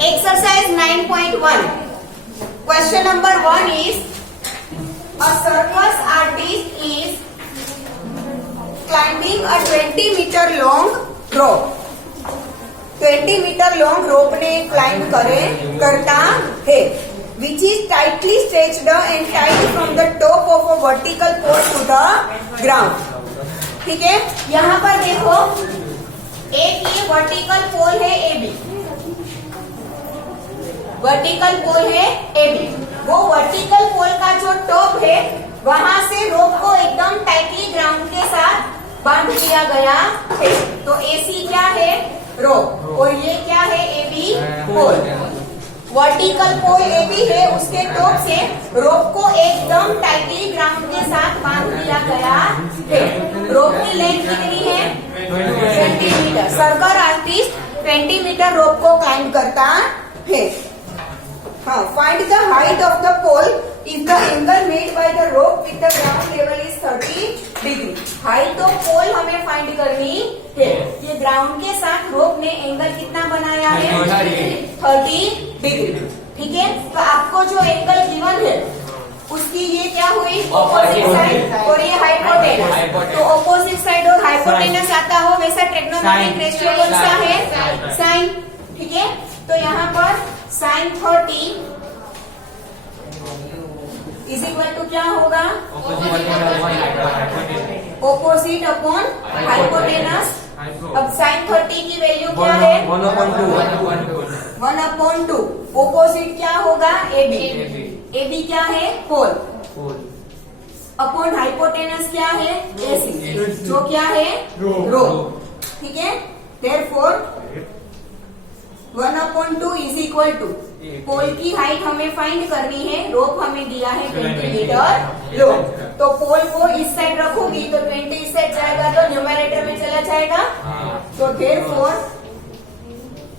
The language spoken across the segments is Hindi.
Exercise 9.1. Question number 1 is, a circus artist is climbing a 20-meter long rope. 20 metre long rope ने क्लाइंब करता है, which is tightly stretched and tied from the top of a vertical pole to the ground. ठीक है, यहाँ पर देखो एक ये वर्टिकल पोल है AB, वर्टिकल पोल है AB। वो वर्टिकल पोल का जो टॉप है वहां से रोप को एकदम टाइटली ग्राउंड के साथ बांध दिया गया है। तो AC क्या है? रोप। और ये क्या है? AB पोल। वर्टिकल पोल AB है, उसके टॉप से रोप को एकदम टाइटली ग्राउंड के साथ बांध दिया गया है। रोप की लेंथ कितनी है? 20 metre. Circle artist 20 metre rope को क्लाइंब करता है। हाँ, find the height of the pole if the angle made by the rope with the ground level is 30 degree. Height of pole हमें फाइंड करनी है। ये ग्राउंड के साथ रोप ने एंगल कितना बनाया है? 30 डिग्री। ठीक है, तो आपको जो एंगल गिवन है उसकी ये क्या हुई? ऑपोजिट साइड और ये हाइपोटेनस। तो ऑपोजिट साइड और हाइपोटेनस आता हो वैसा ट्रिग्नोमेट्रिक रेशियो कौन सा है? साइन। ठीक है, तो यहाँ पर साइन 30 इज इक्वल टू क्या होगा? Opposite upon hypotenuse. अब साइन 30 की वैल्यू क्या है? 1/2। ऑपोजिट क्या होगा? AB। AB क्या है? पोल। अपॉन हाइपोटेनस क्या है? AC, जो क्या है? रो। ठीक है, देयरफॉर 1/2 इज इक्वल टू, पोल की हाइट हमें फाइंड करनी है, रोप हमें दिया है 20 मीटर लॉन्ग। तो पोल को इस साइड रखूंगी तो 20 इस साइड जाएगा तो न्यूमरेटर में चला जाएगा। तो therefore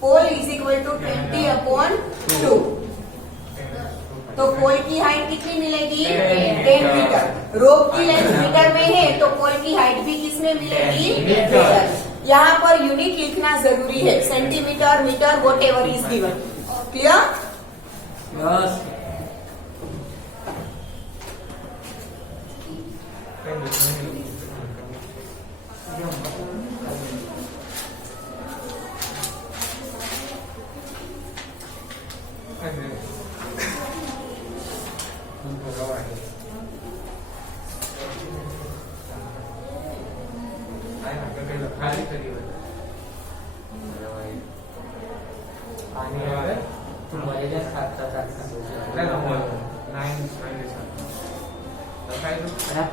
pole is equal to 20/2। तो पोल की हाइट कितनी मिलेगी? 10 मीटर। रोप की लेंथ मीटर में है तो पोल की हाइट भी किसमें मिलेगी? मीटर। यहाँ पर यूनिट लिखना जरूरी है, centimetre, metre, whatever is given. Clear? Yes.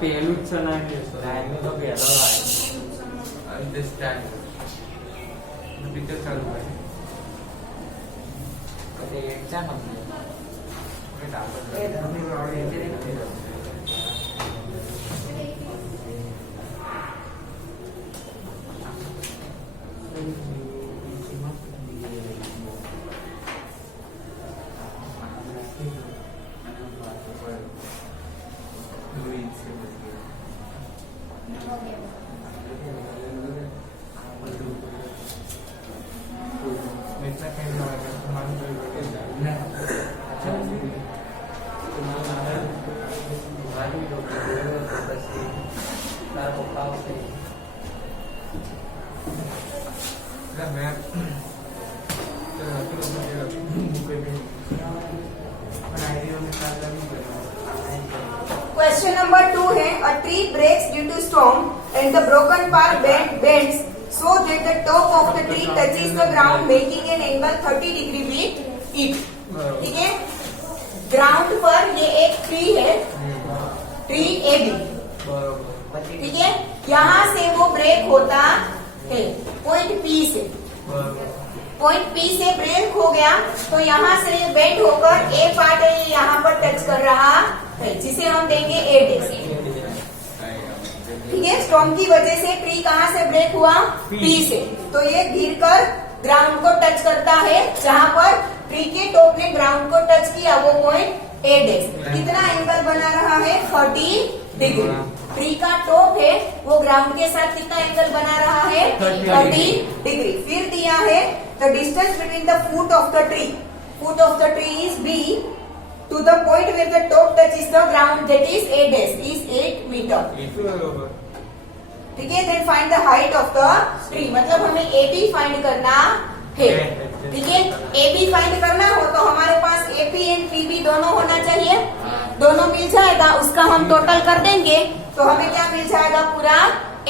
પેલું જ છે લાઈન તો પેલો અંડરસ્ટેન્ડ પિક્ચર ચાલુ હોય એટલે એક્ઝામ क्वेश्चन नंबर 2 है, a tree breaks due to storm and the broken part bends so that the top of the tree touches the ground making an angle 30 degree with it. ठीक है, ग्राउंड पर ये एक ट्री है, ट्री AB। ठीक है, यहाँ से वो ब्रेक होता है पॉइंट P से। पॉइंट P से ब्रेक हो गया तो यहाँ से बेंड होकर A पार्ट है यहाँ पर टच कर रहा है, जिसे हम देंगे A'। ठीक है, स्टॉर्म की वजह से ट्री कहाँ से ब्रेक हुआ? P से। तो ये गिर कर ग्राउंड को टच करता है, जहाँ पर ट्री के टॉप ने ग्राउंड को टच किया वो पॉइंट A'। कितना एंगल बना रहा है? 30 डिग्री। ट्री का टॉप है वो ग्राउंड के साथ कितना एंगल बना रहा है? 30 डिग्री। फिर दिया है the distance between the foot of the tree is B to the point where the top touches the ground, that is A dash, is 8 meter. ठीक है. Then find the height of the tree, मतलब हमें AB फाइंड करना है. ठीक है. AB फाइंड करना हो तो हमारे पास AP एंड PB दोनों होना चाहिए. दोनों मिल जाएगा, उसका हम टोटल कर देंगे तो हमें क्या मिल जाएगा, पूरा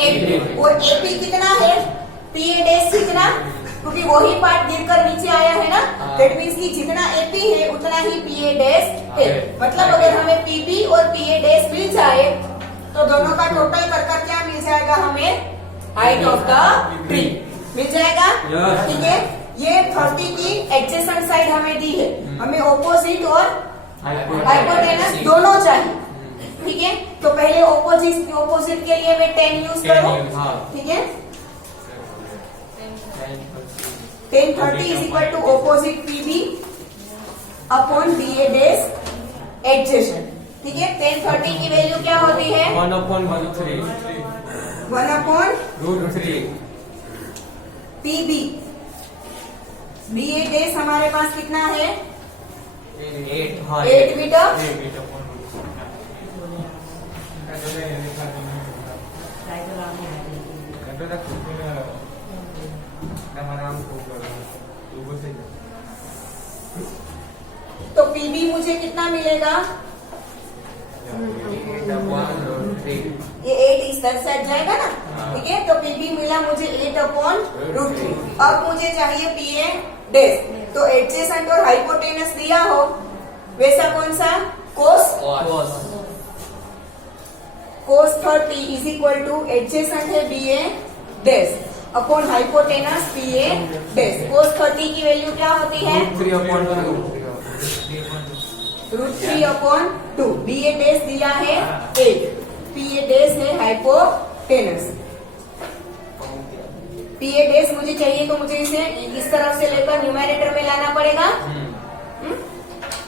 AP. और AP कितना है, PA डैश कितना, क्योंकि वही पार्ट गिरकर नीचे आया है ना. दैट मीन्स कि जितना AP है उतना ही PA डैश है. मतलब अगर हमें PB और PA डैश मिल जाए तो दोनों का टोटल कर क्या मिल जाएगा, हमें हाइट ऑफ द ट्री मिल जाएगा. ठीक है. ये 30 की एडजेसेंट साइड हमें दी है, हमें ऑपोजिट और हाइपोटेनस दोनों चाहिए. ठीक है. तो पहले ऑपोजिट के लिए मैं 10 यूज करूँ. ठीक है. 10 30 is equal to opposite PB upon BA dash adjacent. ठीक है. 10 30 की वैल्यू क्या होती है, 1/√3. 1/√3. PB BA dash हमारे पास कितना है, 8 मीटर. तो PB मुझे कितना मिलेगा, ये 8 इस तरह से जाएगा ना. ठीक है. तो PB मिला मुझे 8/√3. अब मुझे चाहिए PA डैश. तो एडजेसेंट और हाइपोटेनस दिया हो वैसा कौन सा, cos 30 is equal two adjacent है BA dash upon hypotenuse PA dash. cos 30 की वैल्यू क्या होती है, √3/2. BA डैश दिया है 8, PA डैश है हाइपोटेनस. PA डैश मुझे चाहिए तो मुझे इसे इस तरफ से लेकर न्यूमरेटर में लाना पड़ेगा.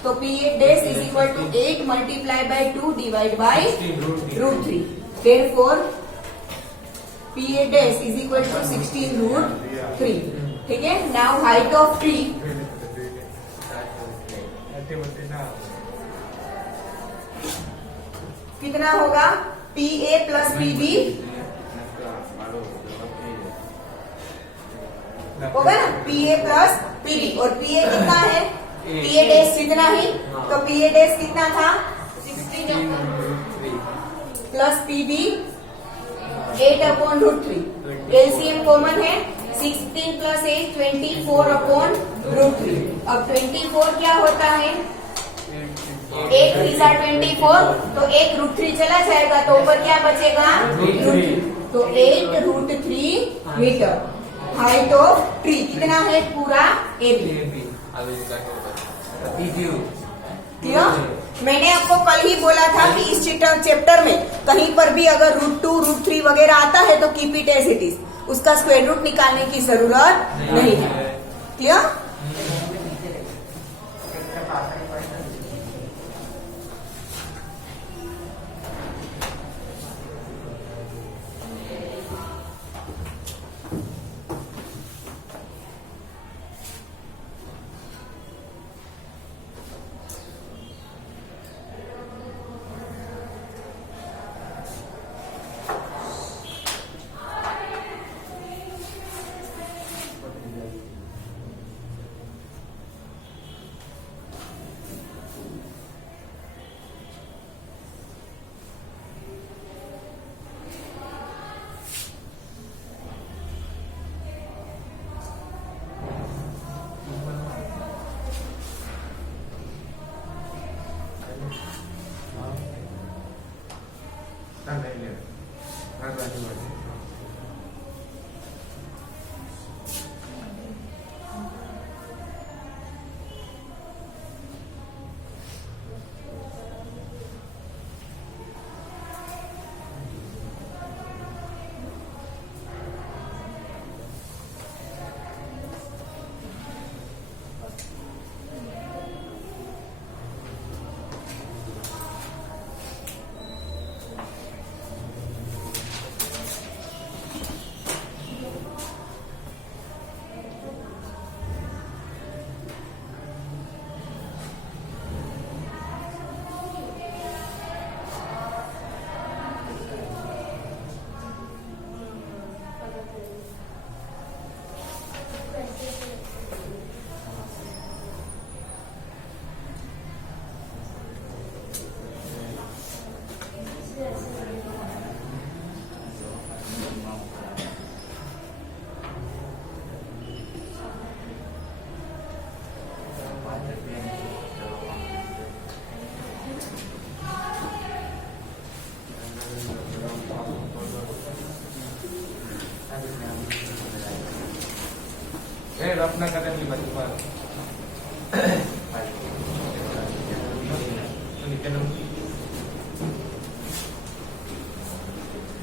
तो PA dash is equal to 8 multiply by 2 divide by √3. Therefore PA dash is equal to 16√3. ठीक है. नाउ हाइट ऑफ ट्री कितना होगा, PA प्लस PB होगा ना, PA प्लस PB. और PA कितना है, PA डैश कितना ही, तो PA डैश कितना था 16 प्लस PB 8/√3. एलसीएम कॉमन है, 16 प्लस 8 24/√3. अब 24 क्या होता है, 8 3 24, तो 1 √3 चला जाएगा तो ऊपर क्या बचेगा, √3. तो 8√3 मीटर हाइट ऑफ ट्री कितना है, पूरा AB. क्लियर. मैंने आपको कल ही बोला था कि इस चैप्टर में कहीं पर भी अगर √2 √3 वगैरह आता है तो keep it as it is, उसका स्क्वायर रूट निकालने की जरूरत नहीं है. Clear.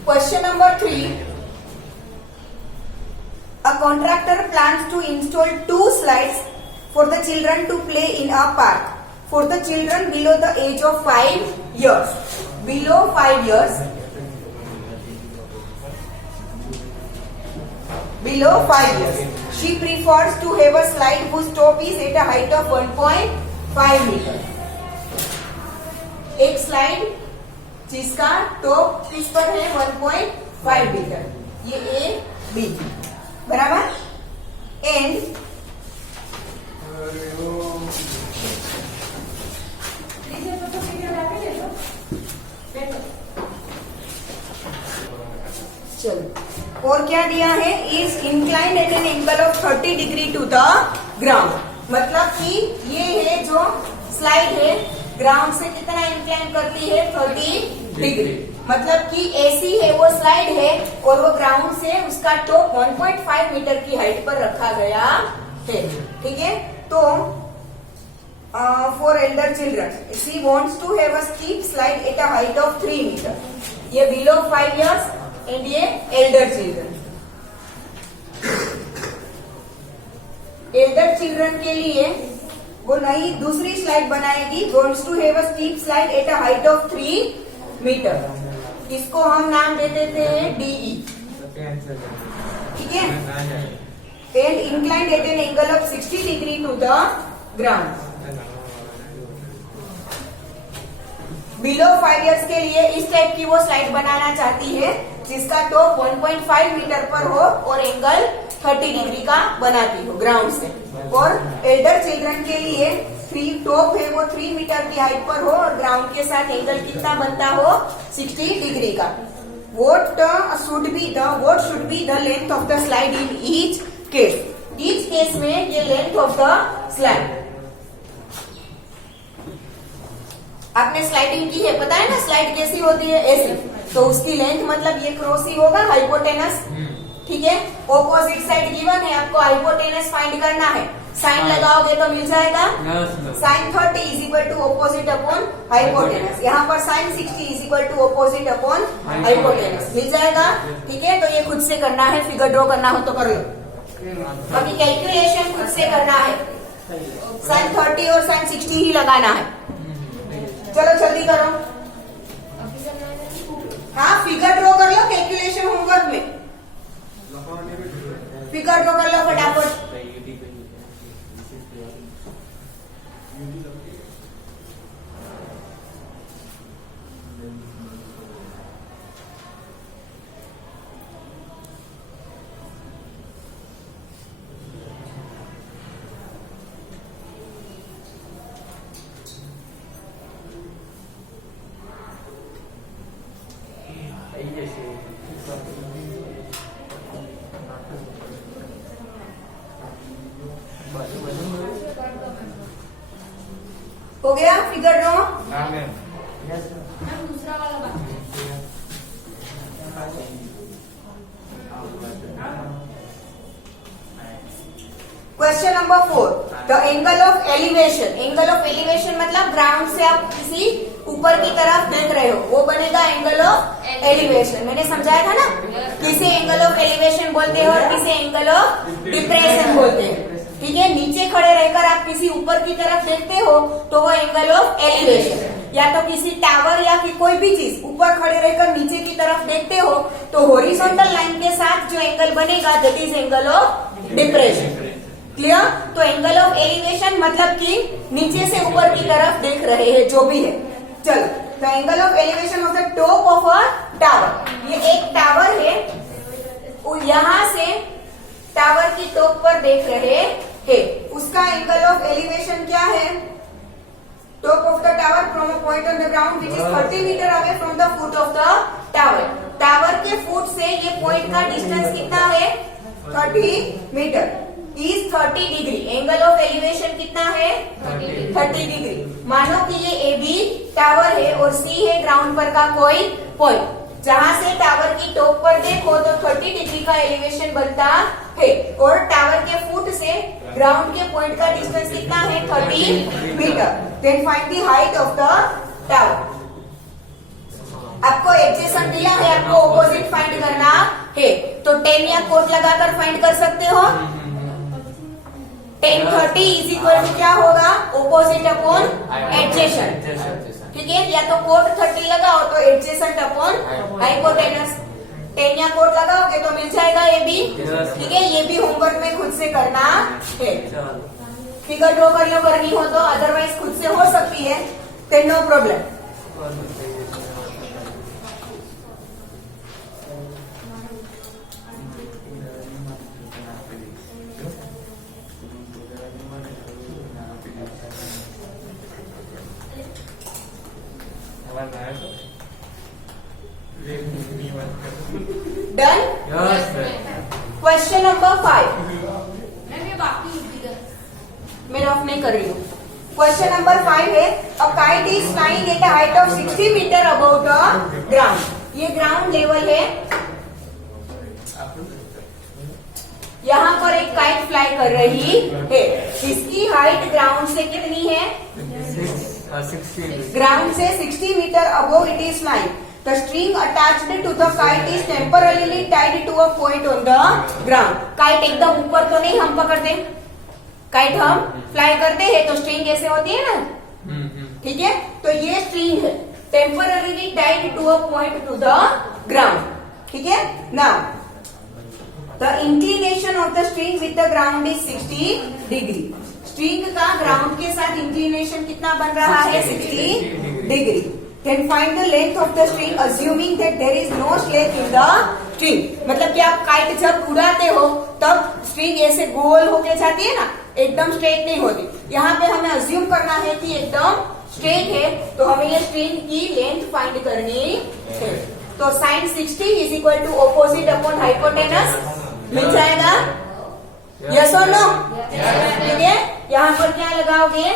Question number 3. A contractor plans to install 2 slides for the children to play in a park. For the children below the age of 5 years. Below 5 years. Below 5 years. She prefers to have a slide whose top is at a height of 1.5 meter. एक स्लाइड जिसका टॉप किस पर है 1.5 मीटर. ये ए बी बराबर. एंड चलो और क्या दिया है. Is inclined at an angle of 30 degree to the ground. मतलब कि ये है जो स्लाइड है ग्राउंड से कितना इंक्लाइन करती है 30 डिग्री. मतलब कि ऐसी है वो स्लाइड है और वो ग्राउंड से उसका टॉप 1.5 मीटर की हाइट पर रखा गया है. ठीक है. तो for elder children she wants to have a steep slide at a height of 3 metre. ये बिलो 5 इयर्स एंड ये एल्डर चिल्ड्रन. एल्डर चिल्ड्रन के लिए वो नई दूसरी स्लाइड बनाएगी. Wants to have a steep slide at a height of 3 metre. इसको हम नाम दे देते हैं डीई. ठीक है. And inclined at an angle of 60 degree to the ground. Below 5 years के लिए इस टाइप की वो स्लाइड बनाना चाहती है जिसका टॉप 1.5 मीटर पर हो और एंगल 30 डिग्री का बनाती हो ग्राउंड से. और एल्डर चिल्ड्रन के लिए टॉप है वो 3 मीटर की हाइट पर हो और ग्राउंड के साथ एंगल कितना बनता हो 60 डिग्री का. What should be the length of the slide in each case? Each case में ये length of the slide. आपने स्लाइडिंग की है, पता है ना स्लाइड कैसी होती है, ऐसी. तो उसकी लेंथ मतलब ये क्रॉस ही होगा हाइपोटेनस. ठीक है. ऑपोजिट साइड गिवन है, आपको हाइपोटेनस फाइंड करना है. साइन लगाओगे तो मिल जाएगा sine 30 is equal to opposite upon hypotenuse. यहाँ पर sine 60 is equal to opposite upon hypotenuse मिल जाएगा. ठीक है. तो ये खुद से करना है. फिगर ड्रॉ करना हो तो कर लो. बाकी कैलकुलेशन खुद से करना है. साइन 30 और साइन 60 ही लगाना है. चलो जल्दी करो. हाँ फिगर ड्रॉ कर लो. कैलकुलेशन होमवर्क में फिगर ड्रॉ कर लो फटाफट. हो गया फिगर ड्रॉ. दूसरा वाला question number 4. The angle of elevation. Angle of elevation मतलब ग्राउंड से आप किसी ऊपर की तरफ देख रहे हो, वो बनेगा एंगल ऑफ एलिवेशन. मैंने समझाया था ना. किसे एंगल ऑफ एलिवेशन बोलते हैं और किसे एंगल ऑफ डिप्रेशन बोलते हैं. ठीक है. नीचे खड़े रहकर आप किसी ऊपर की तरफ देखते हो तो वो एंगल ऑफ एलिवेशन. या तो किसी टावर या फिर कोई भी चीज ऊपर खड़े रहकर नीचे की तरफ देखते हो तो हॉरिजॉन्टल लाइन के साथ जो एंगल बनेगा that is angle of depression. Clear. तो एंगल ऑफ एलिवेशन मतलब कि नीचे से ऊपर की तरफ देख रहे हैं जो भी है. चलो. तो angle of elevation of the top of a tower. ये एक टावर है. यहां से टावर की टॉप पर देख रहे हैं. उसका एंगल ऑफ एलिवेशन क्या है. Top of the tower from a point on the ground which is 30 metre away from the foot of the tower. Tower के फुट से ये पॉइंट का डिस्टेंस कितना है 30 metre. Is 30 degree. Angle of elevation कितना है 30 डिग्री. मानो कि ये ए बी टावर है और सी है ग्राउंड पर का कोई पॉइंट. जहां से टावर की टॉप पर देखो तो 30 डिग्री का एलिवेशन बनता है और टावर के फुट से ग्राउंड के पॉइंट का डिस्टेंस कितना है 30 metre. Then find the height of the tower. आपको एडजेसेंट दिया है, आपको ऑपोजिट फाइंड करना है, तो 10 या कोट लगाकर फाइंड कर सकते हो। 10 30 इज इक्वल टू क्या होगा, ऑपोजिट अपॉन एडजेसेंट, ठीक है। या तो कोट 30 लगाओ तो एडजेसेंट अपॉन हाइपोटेनस। 10 या कोट लगाओगे तो मिल जाएगा ए बी, ठीक है। ये भी होमवर्क में खुद से करना है। फिगर ड्रॉ कर लो करनी हो तो, अदरवाइज खुद से हो सकती है, then no problem. Done. Question number 5 मैं ऑफ नहीं कर रही हूँ। क्वेश्चन नंबर 5 है, a kite is flying at a height of 60 metre above the ground. ये ग्राउंड लेवल है, यहाँ पर एक काइट फ्लाई कर रही है। इसकी हाइट ग्राउंड से कितनी है, ग्राउंड से 60 metre above it is flying. The string attached to the kite is temporarily tied to a point on the ground. Kite एकदम ऊपर तो नहीं हम पकड़ते, काइट हम फ्लाई करते हैं तो स्ट्रिंग ऐसे होती है ना, ठीक है। तो ये स्ट्रिंग है temporarily tied to a point to the ground, ठीक है। Now the inclination of the string with the ground is 60 degree. String का ग्राउंड के साथ इंक्लिनेशन कितना बन रहा है, 60 degree. Then find the length of the string assuming that there is no slack in the string. मतलब कि आप काइट जब उड़ाते हो तब स्ट्रिंग ऐसे गोल होके जाती है ना, एकदम स्ट्रेट नहीं होती। यहाँ पे हमें अज्यूम करना है कि एकदम स्ट्रेट है, तो हमें ये स्ट्रिंग की लेंथ फाइंड करनी है। तो sin 60 is equal to opposite upon hypotenuse मिल जाएगा, यस और नो, ठीक है। यहाँ पर क्या लगाओगे,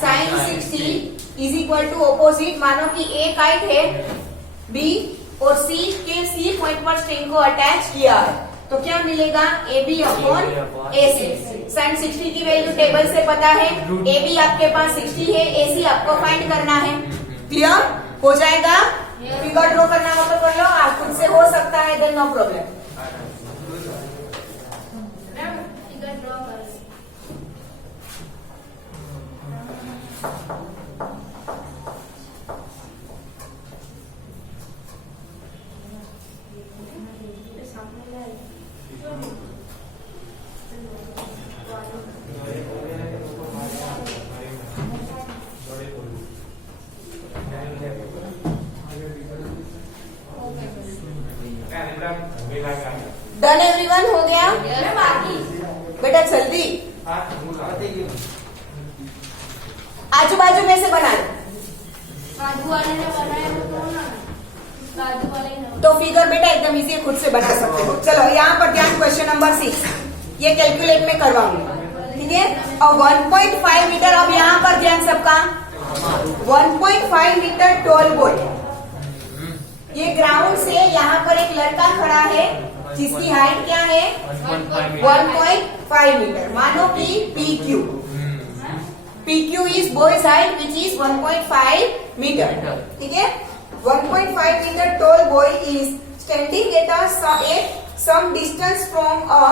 sin 60 is equal to opposite, मानो कि ए काइट है, बी और सी के सी पॉइंट पर स्ट्रिंग को अटैच किया है, तो क्या मिलेगा, A B upon A C. sin 60 की वैल्यू टेबल से पता है, ए बी आपके पास 60 है, ए सी आपको फाइंड करना है। क्लियर हो जाएगा। फिगर ड्रॉ करना हो तो कर लो, आप खुद से हो सकता है, then no problem. Done everyone, हो गया बेटा, जल्दी आजू बाजू में से बना लो। तो फिगर बेटा एकदम इजी खुद से बना सकते हो। चलो यहाँ पर ध्यान, क्वेश्चन नंबर 6 ये कैलकुलेट में करवाऊंगी, ठीक है। और 1.5 मीटर, अब यहाँ पर ध्यान सबका, 1.5 मीटर टॉल बॉय। ये ग्राउंड से यहाँ पर एक लड़का खड़ा है जिसकी हाइट क्या है, 1.5 मीटर। मानो कि PQ is boys height which is 1.5 metre, ठीक है। 1.5 metre tall boy is standing at some distance from a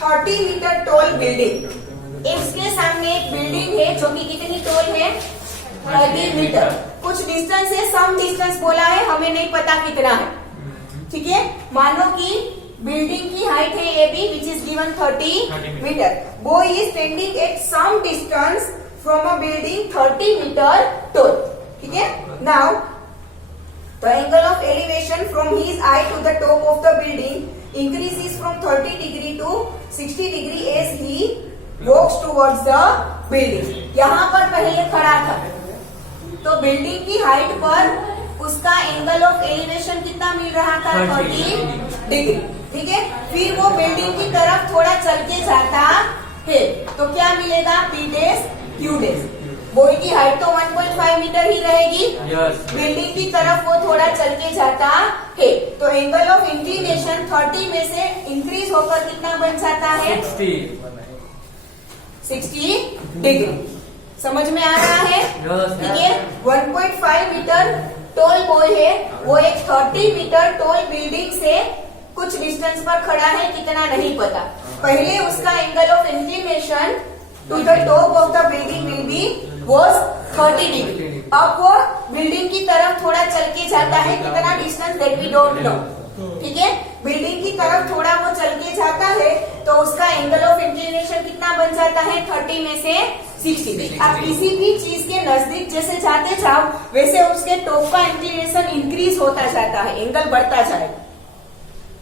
30 metre tall building. इसके सामने एक बिल्डिंग है जो कि कितनी टॉल है, 30 मीटर। कुछ डिस्टेंस है, सम डिस्टेंस बोला है, हमें नहीं पता कितना है, ठीक है। मानो कि बिल्डिंग की हाइट है A B which is given 30 metre. Boy is standing at some distance from a building 30 metre tall, ठीक है। Now the angle of elevation from his eye to the top of the building increases from 30 degree to 60 degree as he walks towards the building. यहाँ पर पहले खड़ा था तो बिल्डिंग की हाइट पर उसका एंगल ऑफ एलिवेशन कितना मिल रहा था, 30 डिग्री, ठीक है। फिर वो बिल्डिंग की तरफ थोड़ा चल के जाता है तो क्या मिलेगा, P days Q days, boy की हाइट तो 1.5 मीटर ही रहेगी। यस बिल्डिंग की तरफ वो थोड़ा चल के जाता है, तो एंगल ऑफ इंक्लिनेशन 30 में से इंक्रीज होकर कितना बन जाता है? 60 डिग्री। समझ में आ रहा है? ठीक है। 1.5 मीटर टॉल बॉय है, वो एक 30 मीटर टॉल बिल्डिंग से कुछ डिस्टेंस पर खड़ा है, कितना नहीं पता। पहले उसका angle of inclination to the top of the building will be was 30 degree. अब वो बिल्डिंग की तरफ थोड़ा चल के जाता है, कितना distance that we don't know. ठीक है, बिल्डिंग की तरफ थोड़ा वो चल के जाता है, तो उसका एंगल ऑफ इंक्लिनेशन कितना बन जाता है? 30 में से 60। आप किसी भी चीज के नजदीक जैसे जाते जाओ, वैसे उसके टॉप का इंक्लिनेशन इंक्रीज होता जाता है, एंगल बढ़ता जाएगा।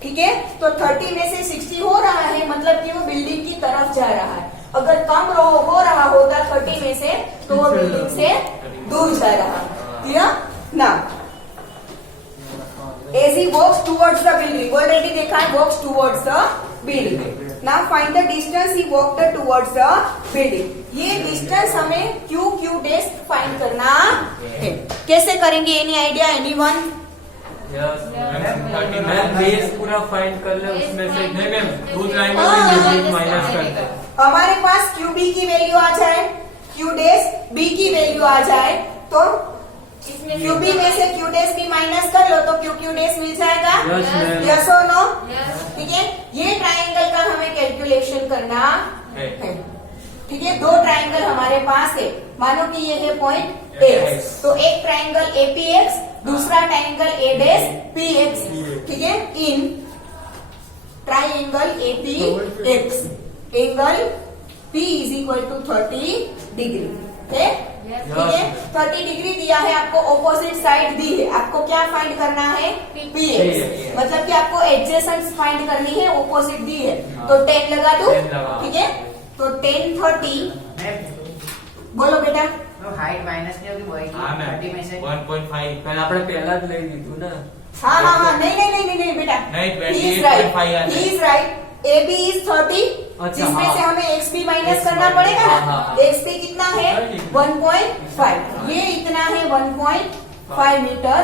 ठीक है, तो 30 में से 60 हो रहा है, मतलब कि वो बिल्डिंग की तरफ जा रहा है। अगर कम हो रहा होता 30 में से, तो वो बिल्डिंग से दूर जा रहा है। क्लियर ना? As he walks towards the building, already देखा है, walks towards the building. Now find the distance he walked towards the building. ये डिस्टेंस हमें Q dash फाइंड करना है। कैसे करेंगे? Any idea? Anyone? Ma'am base पूरा फाइंड कर ले, उसमें से नहीं मैम 2 ट्रायंगल माइनस करते हैं। हमारे पास QB की वैल्यू आ जाए, Q dash B की वैल्यू आ जाए, तो QB में से Q dash B माइनस कर लो, तो Q dash मिल जाएगा। यस और नो? ठीक है, ये ट्राइंगल का हमें कैलकुलेशन करना है। ठीक है, 2 ट्राइंगल हमारे पास है, मानो कि ये है पॉइंट X, तो एक ट्राइंगल APX, दूसरा ट्राइंगल A dash PX। ठीक है, in triangle APX angle P is equal to 30 degree है। ठीक है, 30 डिग्री दिया है आपको, ऑपोजिट साइड दी है, आपको क्या फाइंड करना है? PX, मतलब कि आपको एडजेसेंट फाइंड करनी है, ऑपोजिट दी है, तो 10 लगा दो। ठीक है, तो 10 30 બોલો બેટા તો હાઈટ માઈનસ ની હોगी બોય હા મેમ 30 में से 1.5 પહેલા આપણે પહેલા જ લઈ લીધું ને हाँ हाँ हाँ नहीं बेटा नहीं, He is 28.5 right. He is right. AB is 30, अच्छा, जिसमें हाँ। से हमें XB माइनस करना पड़ेगा हाँ, ना। हाँ। XB कितना है? 1.5। ये इतना है 1.5 मीटर,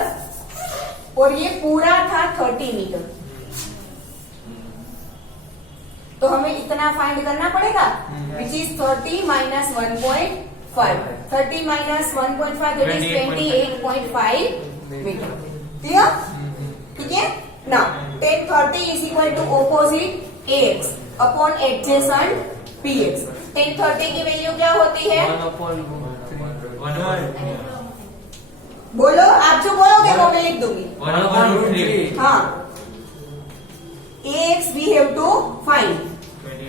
और ये पूरा था 30 मीटर, तो हमें इतना फाइंड करना पड़ेगा, which is 30 minus 1.5। 30 minus 1.5 that is 28.5 metre. Clear? ठीक है ना? 10 30 is equal to opposite AX upon adjacent PX। 10 30 की वैल्यू क्या होती है? 1/3 बोलो, आप जो बोलोगे वो मैं लिख दूंगी। 1/3 हाँ, AX we have to find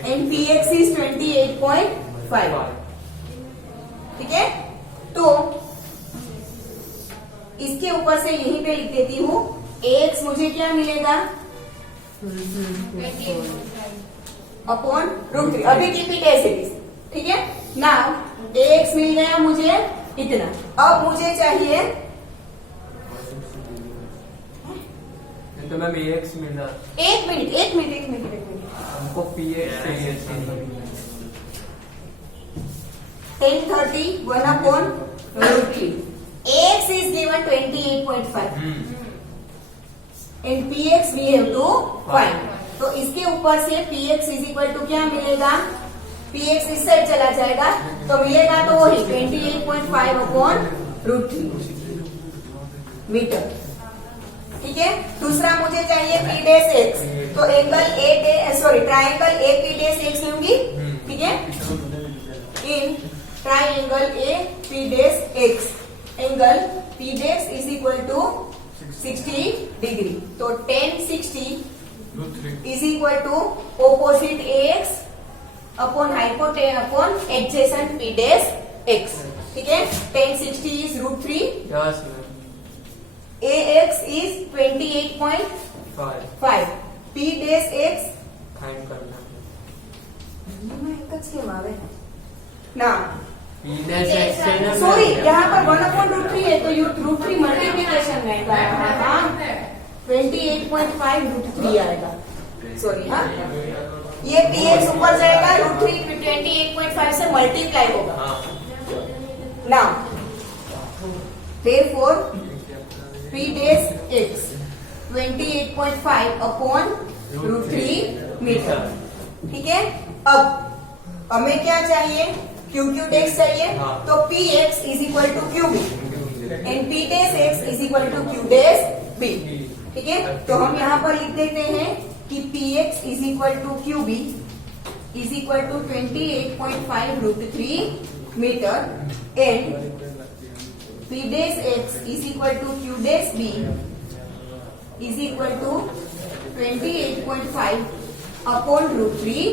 and PX is 28.5। ठीक है, तो इसके ऊपर से यहीं पे लिख देती हूँ, AX मुझे क्या मिलेगा? अपॉन √3। अभी keep it as it is. ठीक है, नाउ AX मिल गया मुझे इतना। अब मुझे चाहिए, तो मैम AX मिला, एक मिनट हमको PX चाहिए। 10 30 1 upon √3। AX is given 28.5 and PX we have to find। तो इसके ऊपर से PX इज इक्वल टू क्या मिलेगा? PX इस साइड चला जाएगा, तो मिलेगा तो वही 28.5 अपॉन √3 मीटर। ठीक है, दूसरा मुझे चाहिए P dash X, तो angle triangle AP dash X लूंगी। ठीक है, in triangle AP dash X angle P dash is equal to 60 degree, तो 10 60 is equal to opposite AX upon hypotenuse upon adjacent P dash X। ठीक है, 10 60 is √3, yes ma'am AX is 28.5, P dash X find करना ना। सॉरी, यहाँ पर 1/√3 है, तो √3 मल्टीप्लीकेशन रहेगा, हाँ 28.5 √3 आएगा। सॉरी, हाँ ये PX ऊपर जाएगा, √3 28.5 से मल्टीप्लाई होगा ना। therefore P dash x 28.5 upon √3 metre. ठीक है, अब हमें क्या चाहिए, क्यू डैश चाहिए, तो P X is equal to Q B and P dash X is equal to Q dash B. ठीक है, तो हम यहाँ पर लिख देते हैं कि P X is equal to Q B is equal to 28.5 √3 metre and P dash X is equal to Q dash B is equal to 28.5 upon √3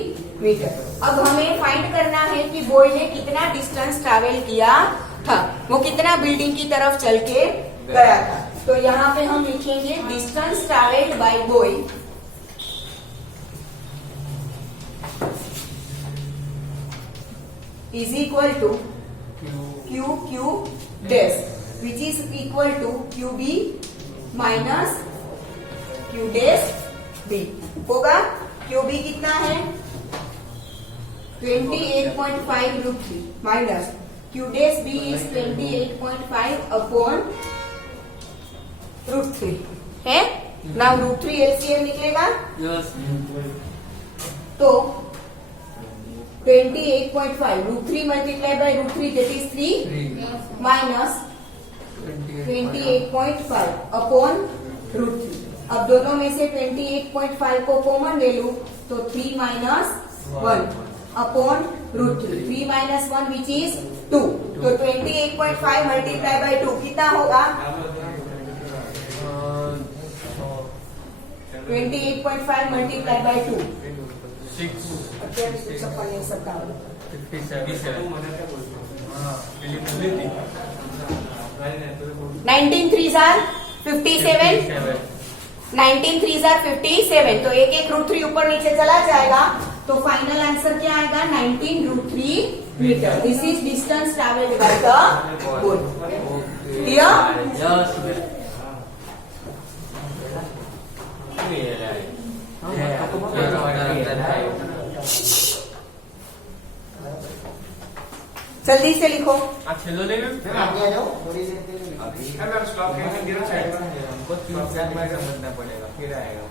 metre. अब हमें फाइंड करना है कि बॉय ने कितना डिस्टेंस ट्रैवल किया था, वो कितना बिल्डिंग की तरफ चल के गया था। तो यहाँ पे हम लिखेंगे distance travelled by boy is equal to Q dash which is equal to Q B minus Q dash B होगा। क्यू बी कितना है 28.5 √3 minus Q dash B is 28.5 upon √3 है ना। √3 एलसीएम निकलेगा तो 28.5 √3 multiply by √3 that is 3 minus 28.5 upon √3। अब दोनों में से 28.5 को कॉमन ले लूं तो 3 minus 1 upon √3 3 minus 1 which is 2। तो 28.5 मल्टीप्लाई बाय 2 कितना होगा 28.5 multiply by 2 19 3s are 57 19 3s are 57 तो एक एक √3 ऊपर नीचे चला जाएगा तो फाइनल आंसर क्या आएगा 19 √3 metre. This is distance travelled by the boy. जल्दी से लिखो। हमको 3 समझना पड़ेगा फिर आएगा।